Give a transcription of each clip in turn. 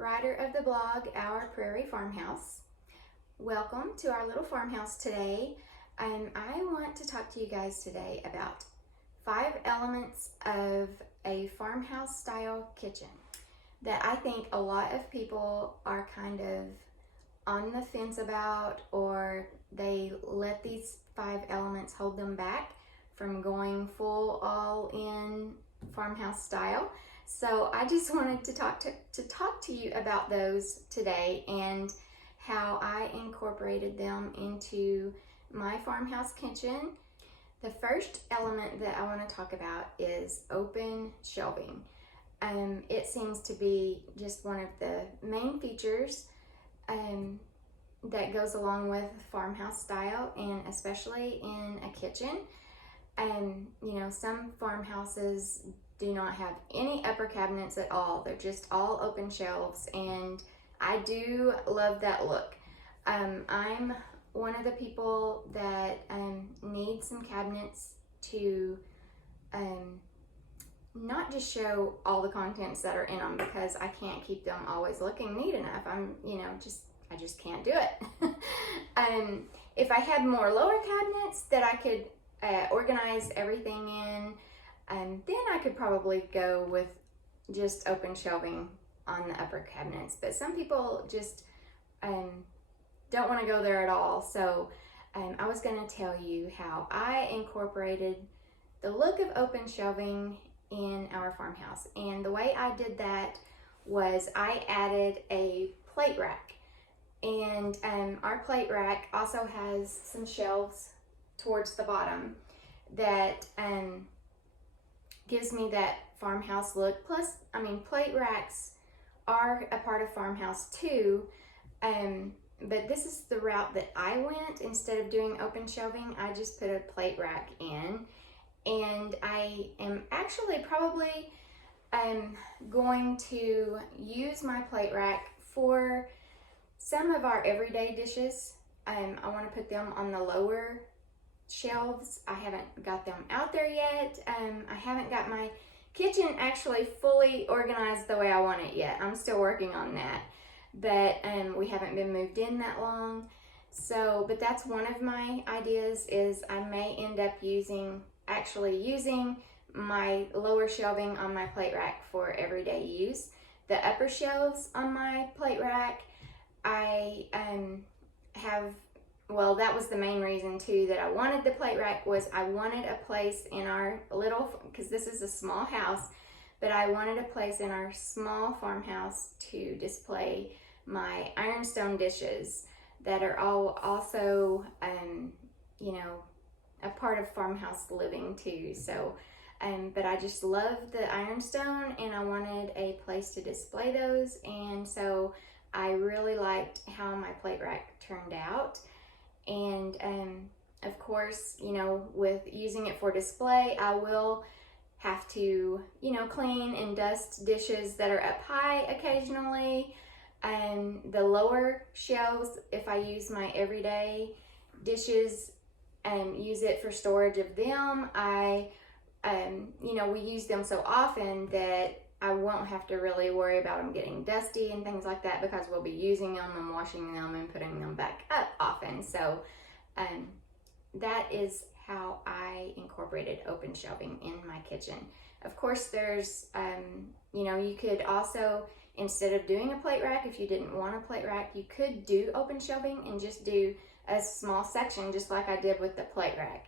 writer of the blog Our Prairie Farmhouse. Welcome to our little farmhouse today. I want to talk to you guys today about 5 elements of a farmhouse style kitchen that I think a lot of people are kind of on the fence about, or they let these 5 elements hold them back from going full all in farmhouse style. So I just wanted to talk to you about those today and how I incorporated them into my farmhouse kitchen. The first element that I want to talk about is open shelving. It seems to be just one of the main features that goes along with farmhouse style, and especially in a kitchen. Some farmhouses do not have any upper cabinets at all. They're just all open shelves, and I do love that look. I'm one of the people that need some cabinets to not just show all the contents that are in them, because I can't keep them always looking neat enough. I just can't do it. If I had more lower cabinets that I could organize everything in, then I could probably go with just open shelving on the upper cabinets. But some people just don't want to go there at all. So I was going to tell you how I incorporated the look of open shelving in our farmhouse. And the way I did that was I added a plate rack. And our plate rack also has some shelves towards the bottom that gives me that farmhouse look. Plus, plate racks are a part of farmhouse too, but this is the route that I went. Instead of doing open shelving, I just put a plate rack in, and I am actually probably going to use my plate rack for some of our everyday dishes. I want to put them on the lower shelves. I haven't got them out there yet. I haven't got my kitchen actually fully organized the way I want it yet. I'm still working on that, but we haven't been moved in that long. So, but that's one of my ideas, is I may end up using my lower shelving on my plate rack for everyday use. The upper shelves on my plate rack, that was the main reason too that I wanted the plate rack, was I wanted a place in our because this is a small house, but I wanted a place in our small farmhouse to display my ironstone dishes that are all also, a part of farmhouse living too. So, but I just love the ironstone, and I wanted a place to display those, and so I really liked how my plate rack turned out. And of course, with using it for display, I will have to, clean and dust dishes that are up high occasionally. The lower shelves, if I use my everyday dishes and use it for storage of them, we use them so often that I won't have to really worry about them getting dusty and things like that, because we'll be using them and washing them and putting them back up often. So that is how I incorporated open shelving in my kitchen. Of course, there's, you could also, instead of doing a plate rack, if you didn't want a plate rack, you could do open shelving and just do a small section, just like I did with the plate rack.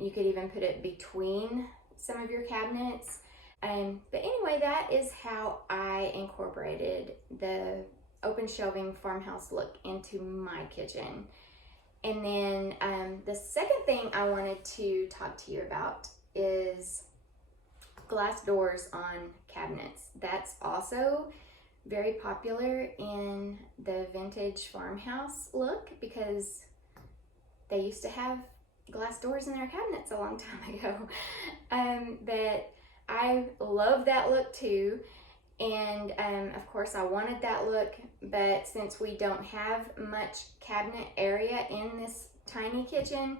You could even put it between some of your cabinets. But anyway, that is how I incorporated the open shelving farmhouse look into my kitchen. And then the second thing I wanted to talk to you about is glass doors on cabinets. That's also very popular in the vintage farmhouse look, because they used to have glass doors in their cabinets a long time ago. But I love that look too, and of course I wanted that look, but since we don't have much cabinet area in this tiny kitchen,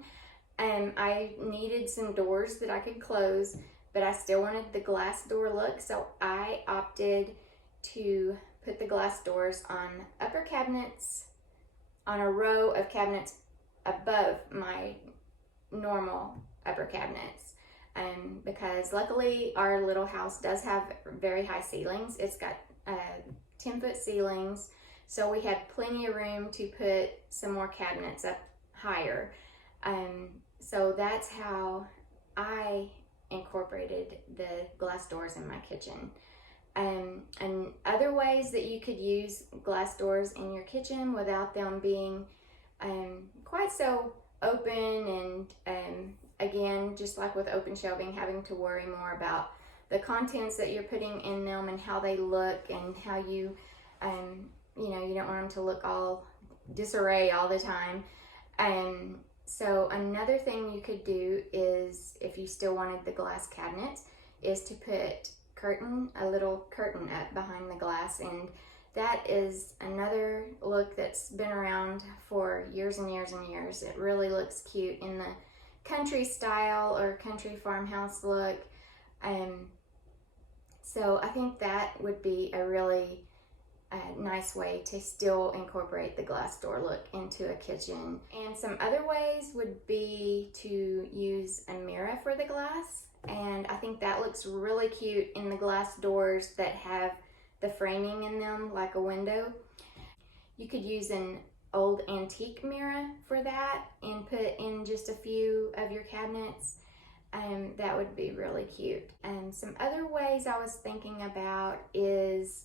I needed some doors that I could close, but I still wanted the glass door look, so I opted to put the glass doors on upper cabinets, on a row of cabinets above my normal upper cabinets. Because luckily our little house does have very high ceilings. It's got 10-foot ceilings, so we had plenty of room to put some more cabinets up higher. So that's how I incorporated the glass doors in my kitchen. And other ways that you could use glass doors in your kitchen without them being quite so open, and again, just like with open shelving, having to worry more about the contents that you're putting in them and how they look, and how you you don't want them to look all disarray all the time. So another thing you could do is, if you still wanted the glass cabinet, is to put a little curtain up behind the glass. And that is another look that's been around for years and years and years. It really looks cute in the country style or country farmhouse look. So I think that would be a really nice way to still incorporate the glass door look into a kitchen. And some other ways would be to use a mirror for the glass. And I think that looks really cute in the glass doors that have the framing in them, like a window. You could use an old antique mirror for that and put in just a few of your cabinets. That would be really cute. Some other ways I was thinking about is,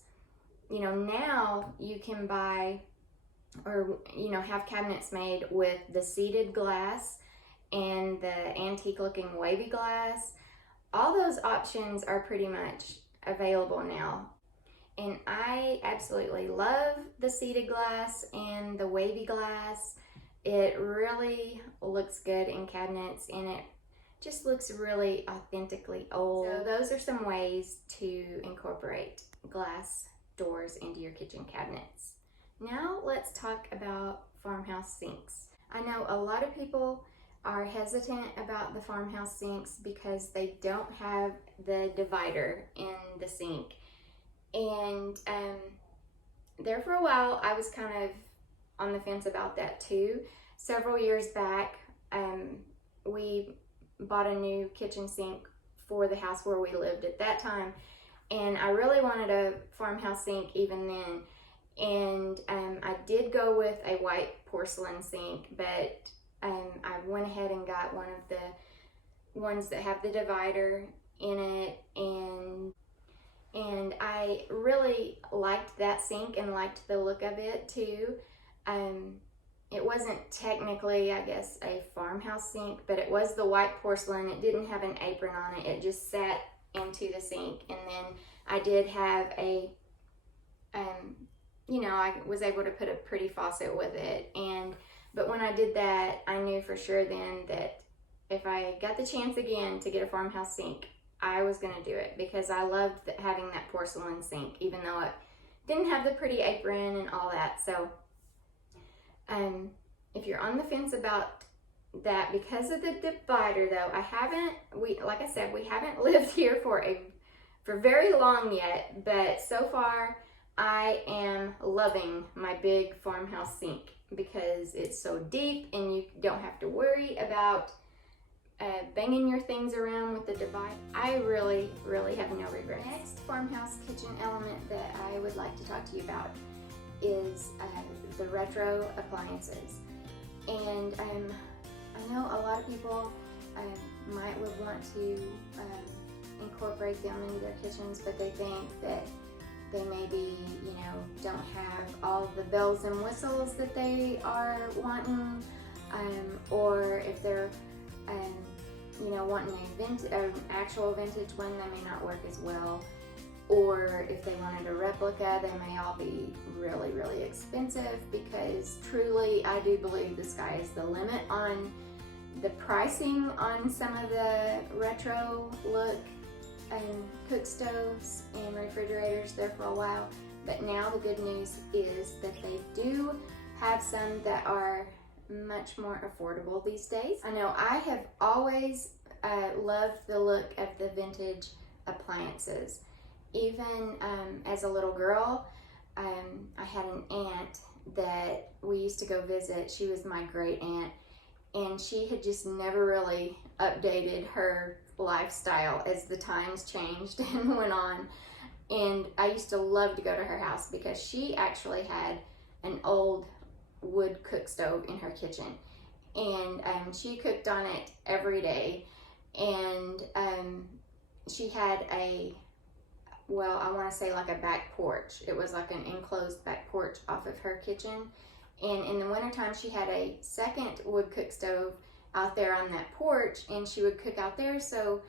now you can buy or, have cabinets made with the seated glass and the antique looking wavy glass. All those options are pretty much available now. And I absolutely love the seated glass and the wavy glass. It really looks good in cabinets, and it just looks really authentically old. So those are some ways to incorporate glass doors into your kitchen cabinets. Now let's talk about farmhouse sinks. I know a lot of people are hesitant about the farmhouse sinks because they don't have the divider in the sink. And there for a while I was kind of on the fence about that too. Several years back, we bought a new kitchen sink for the house where we lived at that time, and I really wanted a farmhouse sink even then. And I did go with a white porcelain sink, but I went ahead and got one of the ones that have the divider in it, and I really liked that sink and liked the look of it too. It wasn't technically, I guess, a farmhouse sink, but it was the white porcelain. It didn't have an apron on it. It just sat into the sink. And then I did have a, I was able to put a pretty faucet with it. But when I did that, I knew for sure then that if I got the chance again to get a farmhouse sink, I was going to do it, because I loved having that porcelain sink, even though it didn't have the pretty apron and all that. So if you're on the fence about that because of the divider, though, like I said, we haven't lived here for very long yet, but so far I am loving my big farmhouse sink because it's so deep and you don't have to worry about banging your things around with the divider. I really, really have no regrets. Next farmhouse kitchen element that I would like to talk to you about is the retro appliances. And I know a lot of people would want to incorporate them into their kitchens, but they think that they maybe, don't have all the bells and whistles that they are wanting, or if they're wanting an actual vintage one, they may not work as well. Or if they wanted a replica, they may all be really, really expensive, because truly I do believe the sky is the limit on the pricing on some of the retro look cook stoves and refrigerators there for a while. But now the good news is that they do have some that are much more affordable these days. I know I have always loved the look of the vintage appliances. Even as a little girl, I had an aunt that we used to go visit. She was my great aunt, and she had just never really updated her lifestyle as the times changed and went on. And I used to love to go to her house because she actually had an old wood cook stove in her kitchen, and she cooked on it every day. And she had well, I want to say like a back porch. It was like an enclosed back porch off of her kitchen. And in the wintertime, she had a second wood cook stove out there on that porch, and she would cook out there, so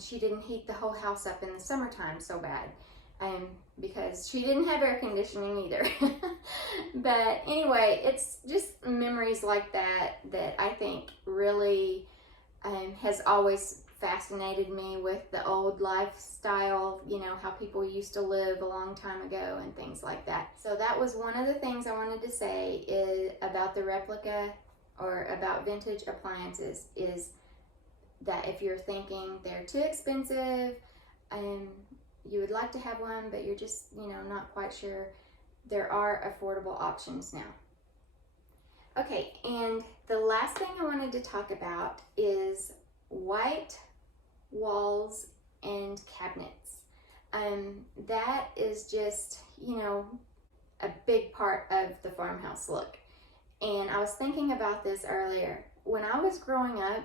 she didn't heat the whole house up in the summertime so bad, because she didn't have air conditioning either. But anyway, it's just memories like that that I think really has always fascinated me with the old lifestyle, you know, how people used to live a long time ago and things like that. So that was one of the things I wanted to say is about the replica or about vintage appliances, is that if you're thinking they're too expensive and you would like to have one, but you're just, you know, not quite sure, there are affordable options now. Okay, and the last thing I wanted to talk about is white walls and cabinets. That is just, you know, a big part of the farmhouse look. And I was thinking about this earlier. When I was growing up,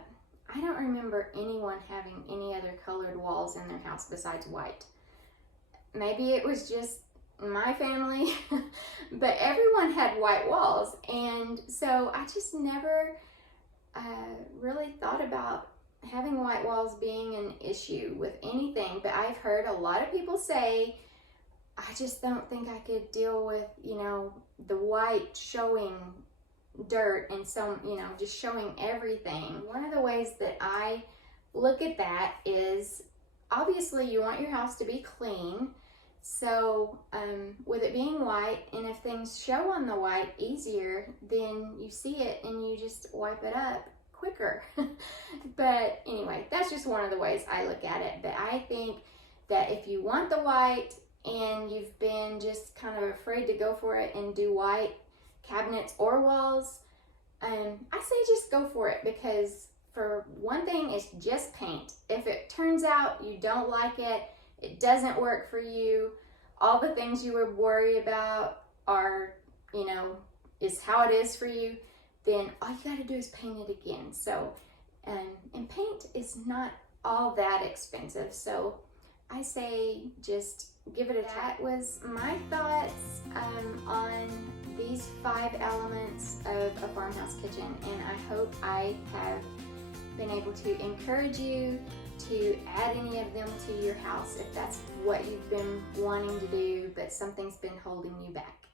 I don't remember anyone having any other colored walls in their house besides white. Maybe it was just my family, but everyone had white walls. And so I just never really thought about having white walls being an issue with anything. But I've heard a lot of people say, I just don't think I could deal with, you know, the white showing dirt and some, you know, just showing everything. One of the ways that I look at that is, obviously you want your house to be clean. So with it being white, and if things show on the white easier, then you see it and you just wipe it up quicker. But anyway, that's just one of the ways I look at it. But I think that if you want the white and you've been just kind of afraid to go for it and do white cabinets or walls, I say just go for it, because for one thing, it's just paint. If it turns out you don't like it, it doesn't work for you, all the things you would worry about are, you know, is how it is for you, then all you gotta do is paint it again. So, and paint is not all that expensive. So I say just give it a try. That was my thoughts on these 5 elements of a farmhouse kitchen, and I hope I have been able to encourage you to add any of them to your house if that's what you've been wanting to do, but something's been holding you back.